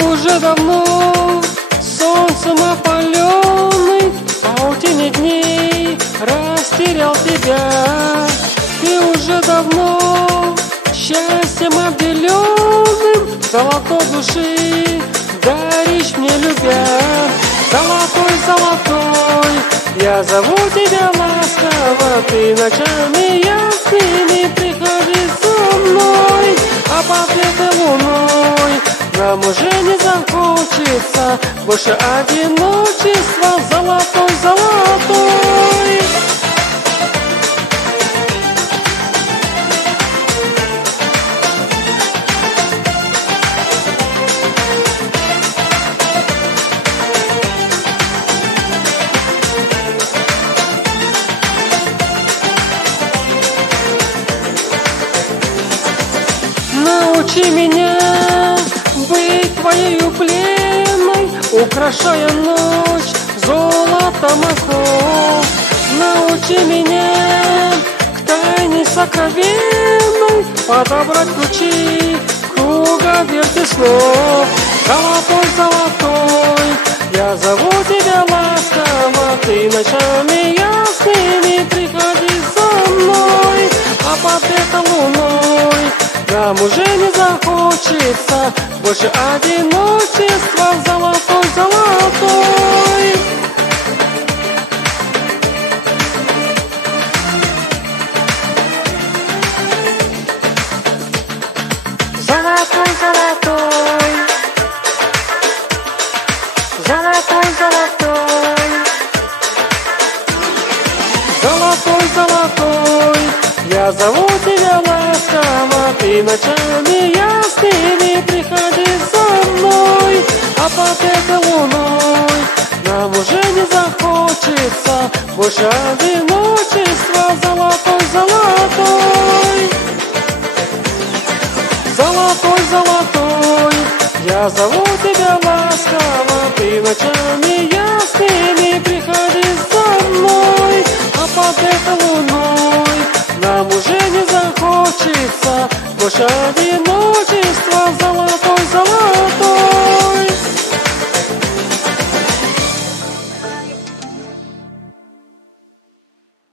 Уже давно солнцем опаленный, в паутине дней растерял тебя. Ты уже давно счастьем обделенным, золотой души даришь мне, любя. Золотой, золотой, я зову тебя ласково, ты ночами ясными приходи со мной, а под этой луной нам уже не захочется больше одиночества. Золотой, золотой. Научи меня быть твоею пленной, украшая ночь золотом оков. Научи меня к тайне сокровенной подобрать ключи круговерти снов. Золотой, золотой, я зову тебя ласково, ты ночами ясными приходи со мной, а под этой луной нам уже не захочется больше одиночества. Золотой, золотой. Золотой, золотой. Золотой, золотой. Золотой, золотой, я зову тебя ласково, ты ночами ясными приходи со мной, а под этой луной нам уже не захочется больше одиночества. Золотой, золотой. Золотой, золотой, я зову тебя ласково, ты ночами ясными приходи со мной, а под этой луной нам уже не захочется больше одиночества.